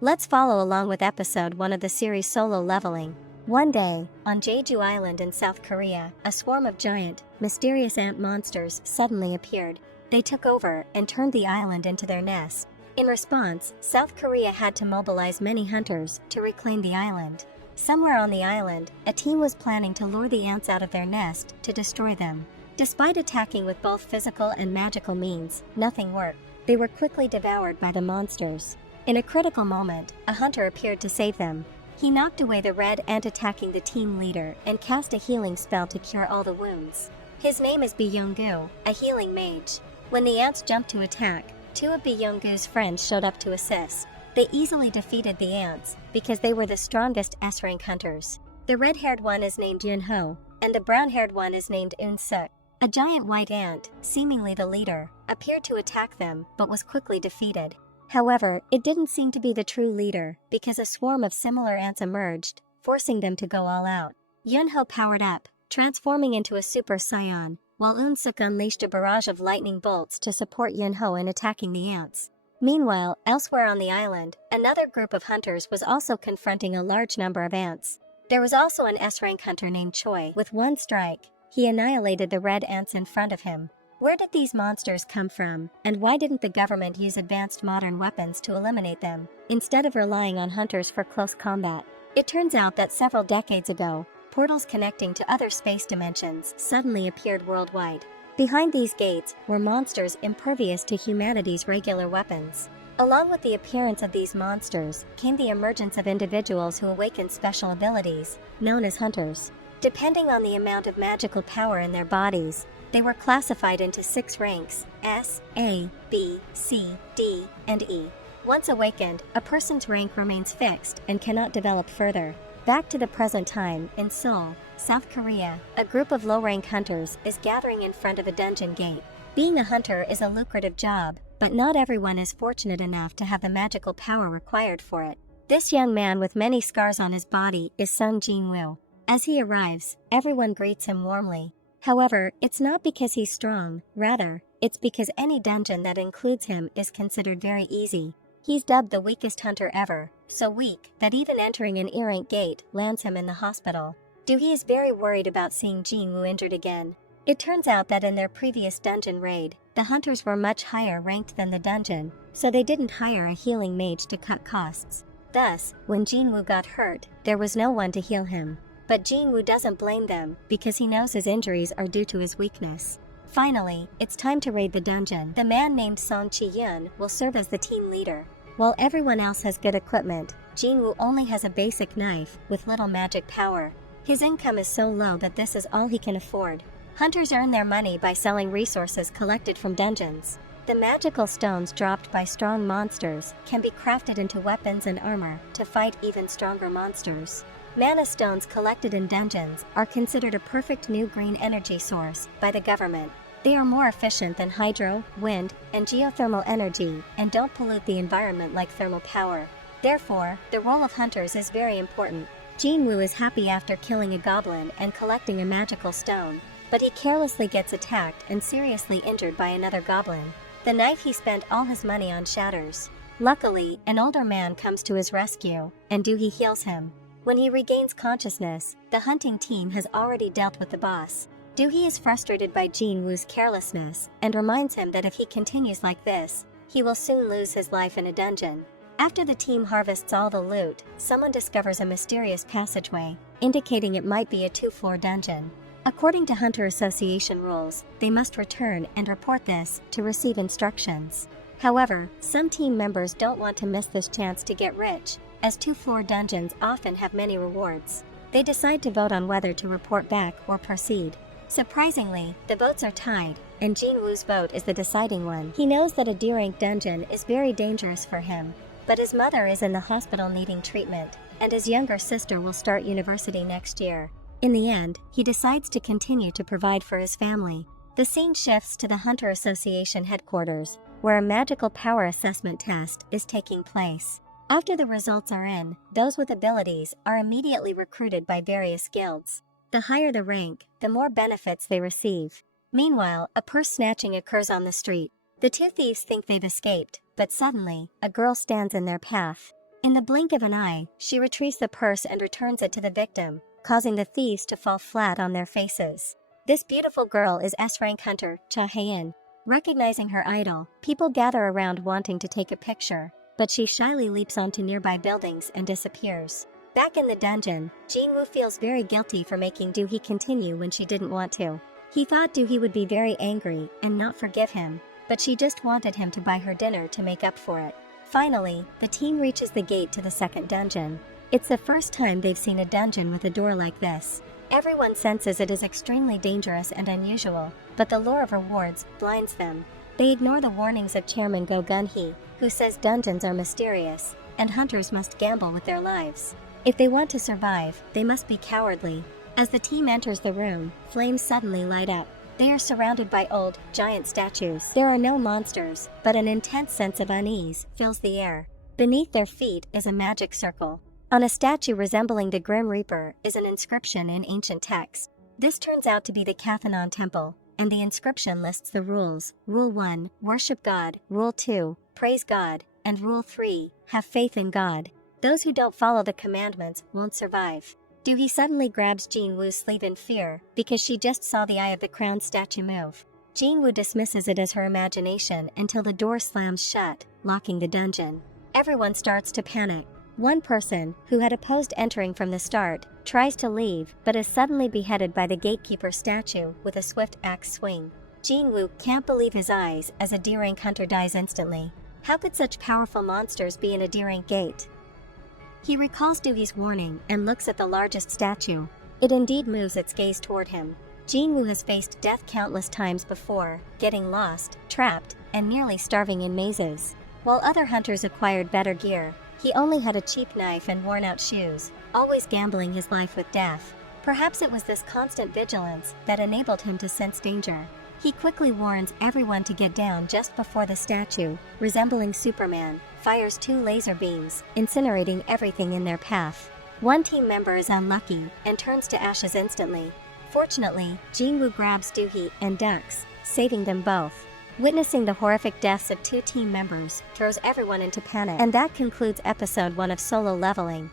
Let's follow along with episode 1 of the series Solo Leveling. One day, on Jeju Island in South Korea, a swarm of giant, mysterious ant monsters suddenly appeared. They took over and turned the island into their nest. In response, South Korea had to mobilize many hunters to reclaim the island. Somewhere on the island, a team was planning to lure the ants out of their nest to destroy them. Despite attacking with both physical and magical means, nothing worked. They were quickly devoured by the monsters. In a critical moment, a hunter appeared to save them. He knocked away the red ant attacking the team leader and cast a healing spell to cure all the wounds. His name is Byung-gu, a healing mage. When the ants jumped to attack, two of Byung-gu's friends showed up to assist. They easily defeated the ants because they were the strongest S-rank hunters. The red-haired one is named Yun-ho, and the brown-haired one is named Un-suk. A giant white ant, seemingly the leader, appeared to attack them but was quickly defeated. However, it didn't seem to be the true leader because a swarm of similar ants emerged, forcing them to go all out. Yun-ho powered up, transforming into a Super Saiyan, while Un-suk unleashed a barrage of lightning bolts to support Yun-ho in attacking the ants. Meanwhile, elsewhere on the island, another group of hunters was also confronting a large number of ants. There was also an S-rank hunter named Choi. With one strike, he annihilated the red ants in front of him. Where did these monsters come from, and why didn't the government use advanced modern weapons to eliminate them, instead of relying on hunters for close combat? It turns out that several decades ago, portals connecting to other space dimensions suddenly appeared worldwide. Behind these gates were monsters impervious to humanity's regular weapons. Along with the appearance of these monsters came the emergence of individuals who awakened special abilities, known as hunters. Depending on the amount of magical power in their bodies, they were classified into 6 ranks: S, A, B, C, D, and E. Once awakened, a person's rank remains fixed and cannot develop further. Back to the present time, in Seoul, South Korea, a group of low-rank hunters is gathering in front of a dungeon gate. Being a hunter is a lucrative job, but not everyone is fortunate enough to have the magical power required for it. This young man with many scars on his body is Sung Jinwoo. As he arrives, everyone greets him warmly. However, it's not because he's strong, rather, it's because any dungeon that includes him is considered very easy. He's dubbed the weakest hunter ever, so weak that even entering an errant gate lands him in the hospital. Doohee is very worried about seeing Jinwoo injured again. It turns out that in their previous dungeon raid, the hunters were much higher ranked than the dungeon, so they didn't hire a healing mage to cut costs. Thus, when Jinwoo got hurt, there was no one to heal him. But Jinwoo doesn't blame them because he knows his injuries are due to his weakness. Finally, it's time to raid the dungeon. The man named Song Chi-yun will serve as the team leader. While everyone else has good equipment, Jinwoo only has a basic knife with little magic power. His income is so low that this is all he can afford. Hunters earn their money by selling resources collected from dungeons. The magical stones dropped by strong monsters can be crafted into weapons and armor to fight even stronger monsters. Mana stones collected in dungeons are considered a perfect new green energy source by the government. They are more efficient than hydro, wind, and geothermal energy and don't pollute the environment like thermal power. Therefore, the role of hunters is very important. Jinwoo is happy after killing a goblin and collecting a magical stone, but he carelessly gets attacked and seriously injured by another goblin. The night he spent all his money on shatters. Luckily, an older man comes to his rescue, and Doohee heals him. When he regains consciousness, the hunting team has already dealt with the boss. Doohee is frustrated by Jinwoo's carelessness and reminds him that if he continues like this, he will soon lose his life in a dungeon. After the team harvests all the loot, someone discovers a mysterious passageway, indicating it might be a 2-floor dungeon. According to Hunter Association rules, they must return and report this to receive instructions. However, some team members don't want to miss this chance to get rich, as 2-floor dungeons often have many rewards. They decide to vote on whether to report back or proceed. Surprisingly, the votes are tied, and Jinwoo's vote is the deciding one. He knows that a D-rank dungeon is very dangerous for him, but his mother is in the hospital needing treatment, and his younger sister will start university next year. In the end, he decides to continue to provide for his family. The scene shifts to the Hunter Association headquarters, where a magical power assessment test is taking place. After the results are in, those with abilities are immediately recruited by various guilds. The higher the rank, the more benefits they receive. Meanwhile, a purse snatching occurs on the street. The two thieves think they've escaped, but suddenly, a girl stands in their path. In the blink of an eye, she retrieves the purse and returns it to the victim, causing the thieves to fall flat on their faces. This beautiful girl is S-rank hunter Cha Hae-in. Recognizing her idol, people gather around wanting to take a picture, but she shyly leaps onto nearby buildings and disappears. Back in the dungeon, Jinwoo feels very guilty for making Doohee continue when she didn't want to. He thought Doohee would be very angry and not forgive him, but she just wanted him to buy her dinner to make up for it. Finally, the team reaches the gate to the second dungeon. It's the first time they've seen a dungeon with a door like this. Everyone senses it is extremely dangerous and unusual, but the lure of rewards blinds them. They ignore the warnings of Chairman Go Gun-hee, who says dungeons are mysterious, and hunters must gamble with their lives. If they want to survive, they must be cowardly. As the team enters the room, flames suddenly light up. They are surrounded by old, giant statues. There are no monsters, but an intense sense of unease fills the air. Beneath their feet is a magic circle. On a statue resembling the Grim Reaper is an inscription in ancient text. This turns out to be the Cathanon Temple, and the inscription lists the rules. Rule 1, worship God. Rule 2, praise God. And Rule 3, have faith in God. Those who don't follow the commandments won't survive. Doohee suddenly grabs Jinwoo's sleeve in fear because she just saw the eye of the crown statue move. Jinwoo dismisses it as her imagination until the door slams shut, locking the dungeon. Everyone starts to panic. One person, who had opposed entering from the start, tries to leave but is suddenly beheaded by the gatekeeper statue with a swift axe swing. Jinwoo can't believe his eyes as a D-rank hunter dies instantly. How could such powerful monsters be in a D-rank gate? He recalls Doohee's warning and looks at the largest statue. It indeed moves its gaze toward him. Jinwoo has faced death countless times before, getting lost, trapped, and nearly starving in mazes. While other hunters acquired better gear, he only had a cheap knife and worn-out shoes, always gambling his life with death. Perhaps it was this constant vigilance that enabled him to sense danger. He quickly warns everyone to get down just before the statue, resembling Superman, fires 2 laser beams, incinerating everything in their path. One team member is unlucky and turns to ashes instantly. Fortunately, Jinwoo grabs Doohee and ducks, saving them both. Witnessing the horrific deaths of 2 team members throws everyone into panic. And that concludes episode 1 of Solo Leveling.